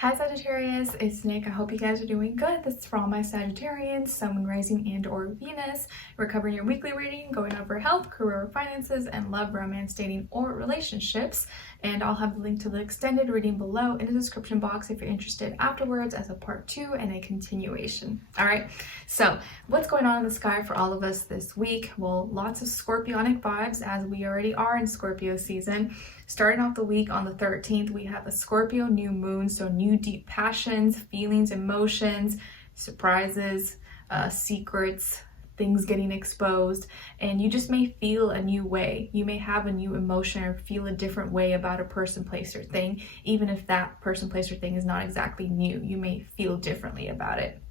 Hi Sagittarius, it's Nick. I hope you guys are doing good. This is for all my Sagittarians, Sun, Rising, and or Venus. We're covering your weekly reading, going over health, career, finances, and love, romance, dating, or relationships. And I'll have the link to the extended reading below in the description box if you're interested afterwards as a part 2 and a continuation. All right, so what's going on in the sky for all of us this week? Well, lots of Scorpionic vibes as we already are in Scorpio season. Starting off the week on the 13th, we have a Scorpio new moon, so new deep passions, feelings, emotions, surprises, secrets, things getting exposed, and you just may feel a new way. You may have a new emotion or feel a different way about a person, place, or thing, even if that person, place, or thing is not exactly new. You may feel differently about it.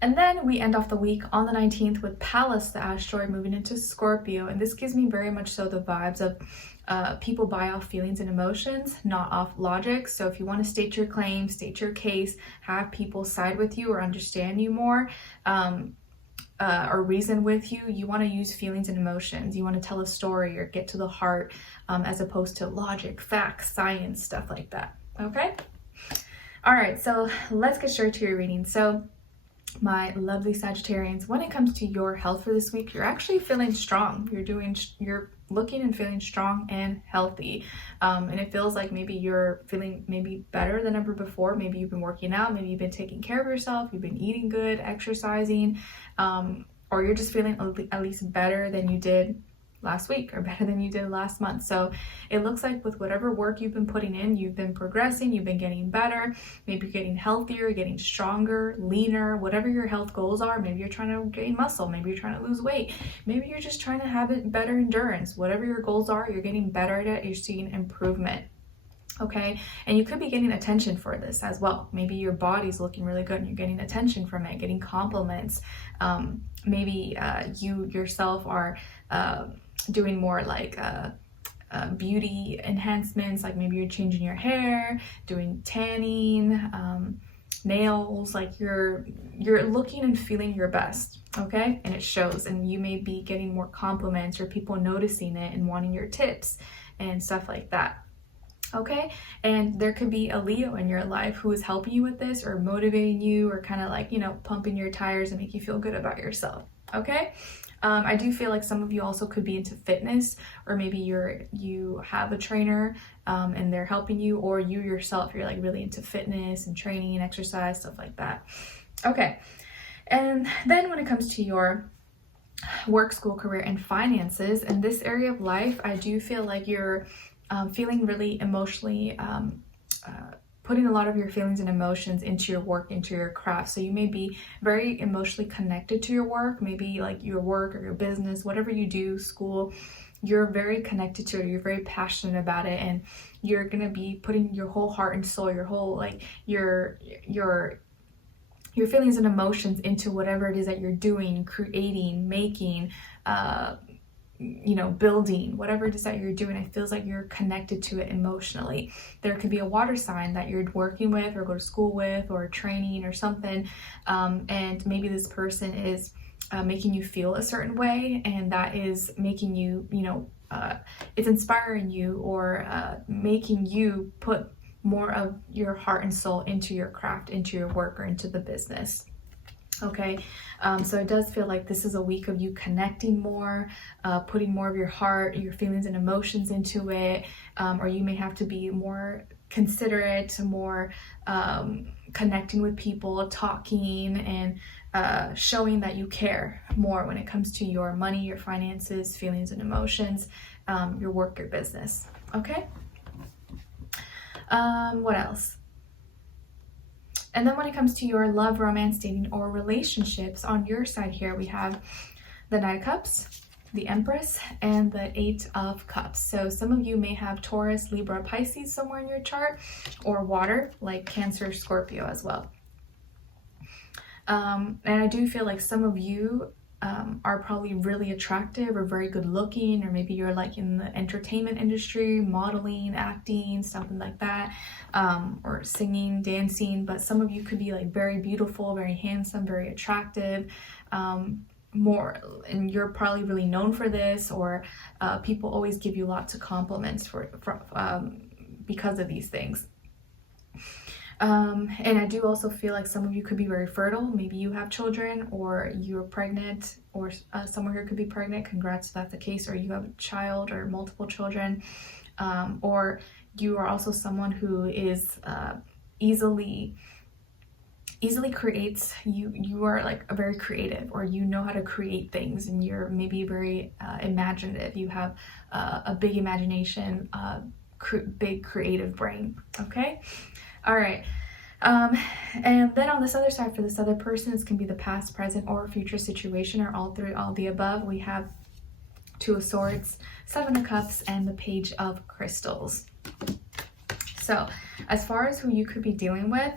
And then we end off the week on the 19th with Pallas, the asteroid, moving into Scorpio. And this gives me very much so the vibes of people buy off feelings and emotions, not off logic. So if you want to state your claim, state your case, have people side with you or understand you more, or reason with you, you want to use feelings and emotions. You want to tell a story or get to the heart, as opposed to logic, facts, science, stuff like that. Okay? All right, so let's get straight to your reading. So my lovely Sagittarians, when it comes to your health for this week, you're actually feeling strong. You're looking and feeling strong and healthy. And it feels like maybe you're feeling maybe better than ever before. Maybe you've been working out, maybe you've been taking care of yourself, you've been eating good, exercising, or you're just feeling at least better than you did last week or better than you did last month. So it looks like with whatever work you've been putting in, you've been progressing, you've been getting better, maybe you're getting healthier, getting stronger, leaner, whatever your health goals are. Maybe you're trying to gain muscle, maybe you're trying to lose weight, maybe you're just trying to have it better endurance. Whatever your goals are, you're getting better at it, you're seeing improvement. Okay, and you could be getting attention for this as well. Maybe your body's looking really good and you're getting attention from it, getting compliments. Maybe you yourself are doing more like beauty enhancements, like maybe you're changing your hair, doing tanning, nails, like you're looking and feeling your best. Okay, and it shows, and you may be getting more compliments or people noticing it and wanting your tips and stuff like that. Okay, and there could be a Leo in your life who is helping you with this or motivating you or kind of like, you know, pumping your tires and make you feel good about yourself. Okay, I do feel like some of you also could be into fitness, or maybe you have a trainer and they're helping you, or you yourself, you're like really into fitness and training and exercise, stuff like that. Okay, and then when it comes to your work, school, career, and finances, in this area of life, I do feel like you're feeling really emotionally, putting a lot of your feelings and emotions into your work, into your craft. So you may be very emotionally connected to your work, maybe like your work or your business, whatever you do, school, you're very connected to it, you're very passionate about it, and you're going to be putting your whole heart and soul, your whole, like your feelings and emotions into whatever it is that you're doing, creating, making, you know, building, whatever it is that you're doing. It feels like you're connected to it emotionally. There could be a water sign that you're working with or go to school with or training or something, and maybe this person is making you feel a certain way, and that is making you, you know, it's inspiring you or making you put more of your heart and soul into your craft, into your work, or into the business. Okay, so it does feel like this is a week of you connecting more, putting more of your heart, your feelings and emotions into it, or you may have to be more considerate, more connecting with people, talking, and showing that you care more when it comes to your money, your finances, feelings and emotions, your work, your business. Okay, what else? And then when it comes to your love, romance, dating, or relationships, on your side here, we have the Knight of Cups, the Empress, and the Eight of Cups. So some of you may have Taurus, Libra, Pisces somewhere in your chart, or water, like Cancer, Scorpio as well. And I do feel like some of you are probably really attractive or very good looking, or maybe you're like in the entertainment industry, modeling, acting, something like that, or singing, dancing. But some of you could be like very beautiful, very handsome, very attractive, more, and you're probably really known for this, or people always give you lots of compliments because of these things. And I do also feel like some of you could be very fertile. Maybe you have children, or you're pregnant, or someone here could be pregnant. Congrats if that's the case. Or you have a child or multiple children. Or you are also someone who is easily creates. You are like a very creative, or you know how to create things, and you're maybe very imaginative. You have a big imagination, big creative brain. Okay. All right. And then on this other side, for this other person, this can be the past, present, or future situation, or all three, all the above. We have Two of Swords, Seven of Cups, and the Page of Crystals. So as far as who you could be dealing with,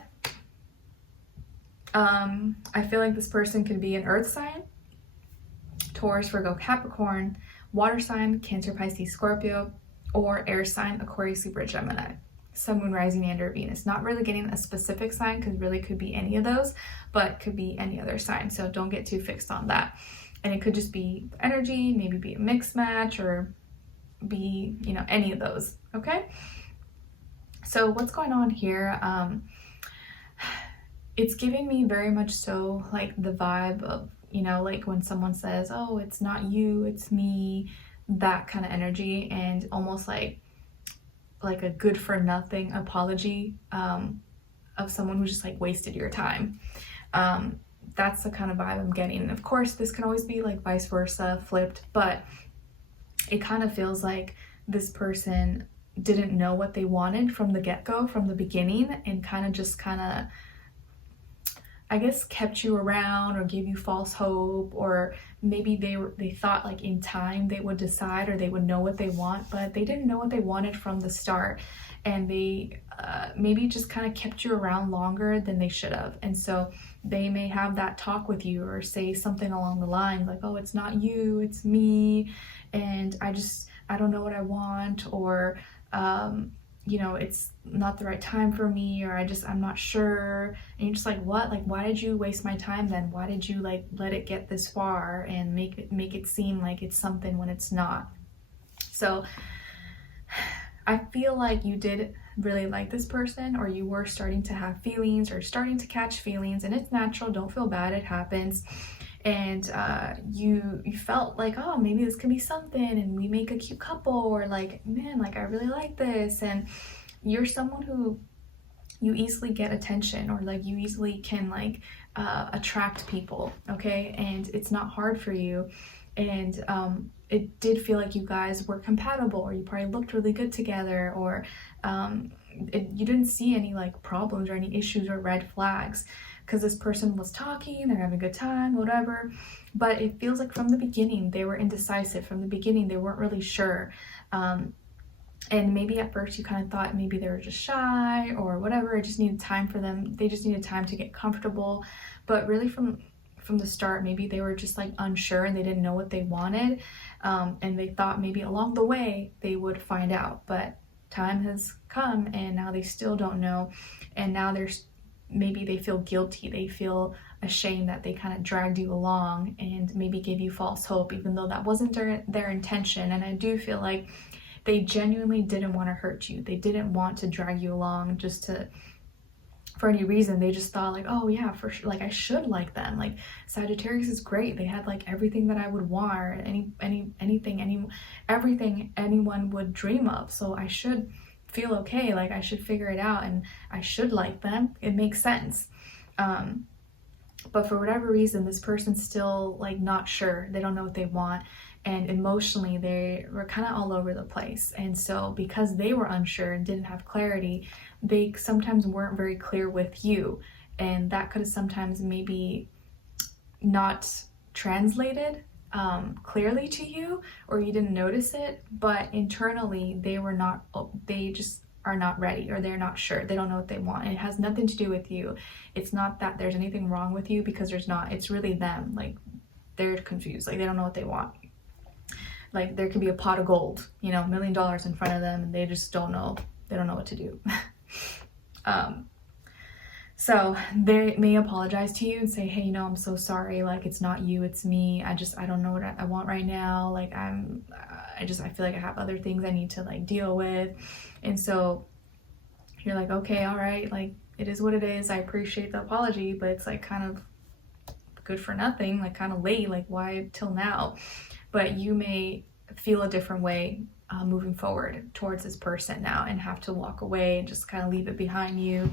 I feel like this person could be an earth sign, Taurus, Virgo, Capricorn, water sign, Cancer, Pisces, Scorpio, or air sign, Aquarius, Libra, Gemini. Sun, Moon, Rising, and or Venus. Not really getting a specific sign, because really could be any of those, but could be any other sign. So don't get too fixed on that. And it could just be energy, maybe be a mixed match, or be, you know, any of those. Okay. So what's going on here? It's giving me very much so like the vibe of, you know, like when someone says, oh, it's not you, it's me, that kind of energy, and almost like a good for nothing apology of someone who just like wasted your time. That's the kind of vibe I'm getting. And of course, this can always be like vice versa, flipped, but it kind of feels like this person didn't know what they wanted from the get-go, from the beginning, and I guess kept you around, or gave you false hope, or maybe they thought like in time they would decide, or they would know what they want, but they didn't know what they wanted from the start, and they maybe just kind of kept you around longer than they should have. And so they may have that talk with you, or say something along the lines like, oh, it's not you, it's me, and I don't know what I want, or you know, it's not the right time for me, or I'm not sure. And you're just like, what? Like, why did you waste my time then? Why did you like let it get this far and make it seem like it's something when it's not? So I feel like you did really like this person, or you were starting to have feelings, or starting to catch feelings, and it's natural. Don't feel bad, it happens. And you felt like, oh, maybe this could be something, and we make a cute couple, or like, man, like I really like this. And you're someone who you easily get attention, or like you easily can like attract people, okay? And it's not hard for you. And it did feel like you guys were compatible, or you probably looked really good together, or you didn't see any like problems or any issues or red flags, because this person was talking, they're having a good time, whatever. But it feels like from the beginning they were indecisive. From the beginning they weren't really sure. And maybe at first you kind of thought maybe they were just shy or whatever. It just needed time for them. They just needed time to get comfortable. But really from the start, maybe they were just like unsure, and they didn't know what they wanted. And they thought maybe along the way they would find out. But time has come, and now they still don't know. And now maybe they feel guilty. They feel ashamed that they kind of dragged you along and maybe gave you false hope, even though that wasn't their intention. And I do feel like they genuinely didn't want to hurt you. They didn't want to drag you along for any reason. They just thought like, oh yeah, for sure, like I should like them. Like Sagittarius is great. They had like everything that I would want, or everything anyone would dream of. So I should feel okay, like I should figure it out, and I should like them. It makes sense. But for whatever reason, this person's still like not sure. They don't know what they want, and emotionally they were kind of all over the place. And so because they were unsure and didn't have clarity, they sometimes weren't very clear with you, and that could have sometimes maybe not translated clearly to you, or you didn't notice it, but internally they just are not ready, or they're not sure. They don't know what they want, and it has nothing to do with you. It's not that there's anything wrong with you, because there's not. It's really them. Like they're confused, like they don't know what they want. Like there could be a pot of gold, you know, $1 million in front of them, and they just don't know. They don't know what to do. So they may apologize to you and say, hey, you know, I'm so sorry. Like, it's not you, it's me. I don't know what I want right now. Like, I feel like I have other things I need to like deal with. And so you're like, okay, all right, like it is what it is. I appreciate the apology, but it's like kind of good for nothing, like kind of late, like why till now? But you may feel a different way moving forward towards this person now and have to walk away and just kind of leave it behind you.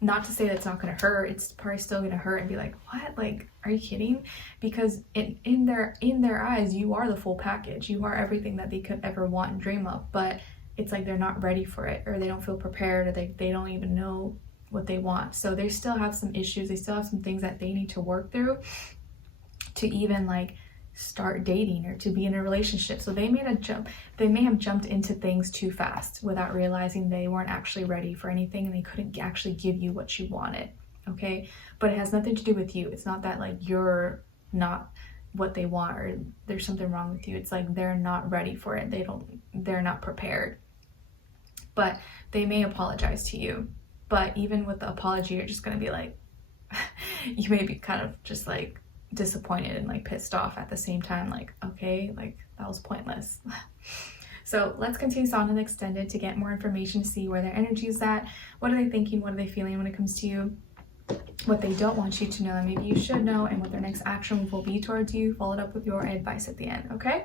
Not to say that it's not going to hurt, it's probably still going to hurt and be like, what, like, are you kidding? Because in their eyes, you are the full package, you are everything that they could ever want and dream of, but it's like they're not ready for it, or they don't feel prepared, or they don't even know what they want. So they still have some issues, they still have some things that they need to work through to even like start dating or to be in a relationship. So they may have jumped into things too fast without realizing they weren't actually ready for anything, and they couldn't actually give you what you wanted. Okay, but it has nothing to do with you. It's not that like you're not what they want or there's something wrong with you. It's like they're not ready for it, they're not prepared. But they may apologize to you, but even with the apology, you're just going to be like you may be kind of just like disappointed and like pissed off at the same time, like, okay, like that was pointless. So let's continue on and extended to get more information, to see where their energy is at, what are they thinking, what are they feeling when it comes to you, what they don't want you to know and maybe you should know, and what their next action will be towards you, followed up with your advice at the end. Okay,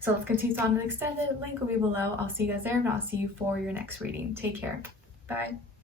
so let's continue on and extended. Link will be below. I'll see you guys there, and I'll see you for your next reading. Take care. Bye.